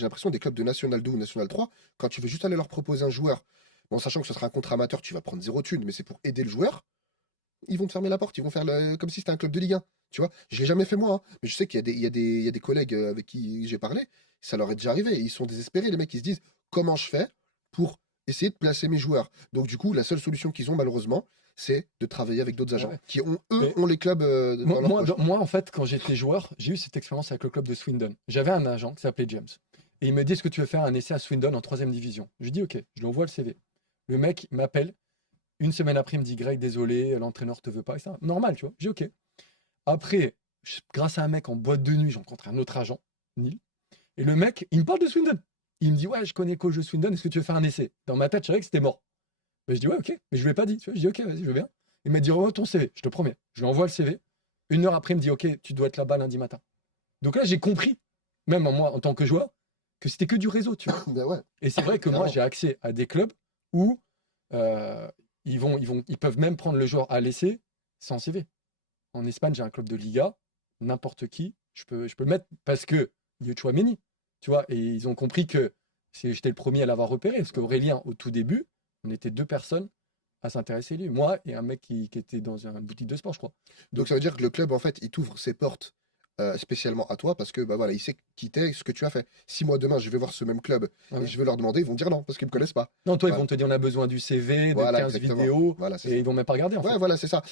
j'ai l'impression des clubs de National 2 ou National 3, quand tu veux juste aller leur proposer un joueur, bon, sachant que ce sera un contrat amateur, tu vas prendre zéro thune, mais c'est pour aider le joueur, ils vont te fermer la porte, ils vont faire comme si c'était un club de Ligue 1. Tu vois, je l'ai jamais fait moi, hein, mais je sais qu'il y a il y a des collègues avec qui j'ai parlé, ça leur est déjà arrivé. Ils sont désespérés, les mecs, ils se disent comment je fais pour essayer de placer mes joueurs. Donc, du coup, la seule solution qu'ils ont, malheureusement, c'est de travailler avec d'autres Ah agents ouais. qui ont, eux, Mais ont les clubs dans leur poche. moi, en fait, quand j'étais joueur, j'ai eu cette expérience avec le club de Swindon. J'avais un agent qui s'appelait James. Et il me dit, est-ce que tu veux faire un essai à Swindon en troisième division? Je lui dis, ok, je lui envoie le CV. Le mec m'appelle. Une semaine après, il me dit, Greg, désolé, l'entraîneur te veut pas. Et ça, normal, tu vois. J'ai dit, ok. Après, grâce à un mec en boîte de nuit, j'ai rencontré un autre agent, Neil. Et le mec, il me parle de Swindon. Il me dit, ouais, je connais le coach de Swindon, est-ce que tu veux faire un essai? Dans ma tête, je savais que c'était mort. Mais je dis, ouais, ok. Mais je lui ai pas dit. Tu vois, je dis, ok, vas-y, je veux bien. Il m'a dit, oh, ton CV, je te promets. Je lui envoie le CV. Une heure après, il me dit, ok, tu dois être là-bas lundi matin. Donc là, j'ai compris, même moi, en tant que joueur, que c'était que du réseau, tu vois. Ben ouais, Et c'est vrai que moi, clairement. j'ai accès à des clubs où euh, ils peuvent même prendre le joueur à l'essai sans CV. En Espagne, j'ai un club de Liga, n'importe qui, je peux le mettre parce que il y a Tchouaméni, tu vois. Et ils ont compris que j'étais le premier à l'avoir repéré, parce qu'Aurélien, au tout début, on était deux personnes à s'intéresser à lui. Moi et un mec qui était dans une boutique de sport, je crois. Donc, Donc, ça veut dire que le club, en fait, il t'ouvre ses portes spécialement à toi parce que bah voilà, il sait qui t'es, ce que tu as fait. Si moi demain je vais voir ce même club et ouais. je vais leur demander, ils vont dire non parce qu'ils me connaissent pas. Non, toi, ils Voilà, vont te dire on a besoin du CV, de voilà 15 exactement. vidéos, Voilà, c'est et ça. ils vont même pas regarder en Ouais, fait. voilà, c'est ça.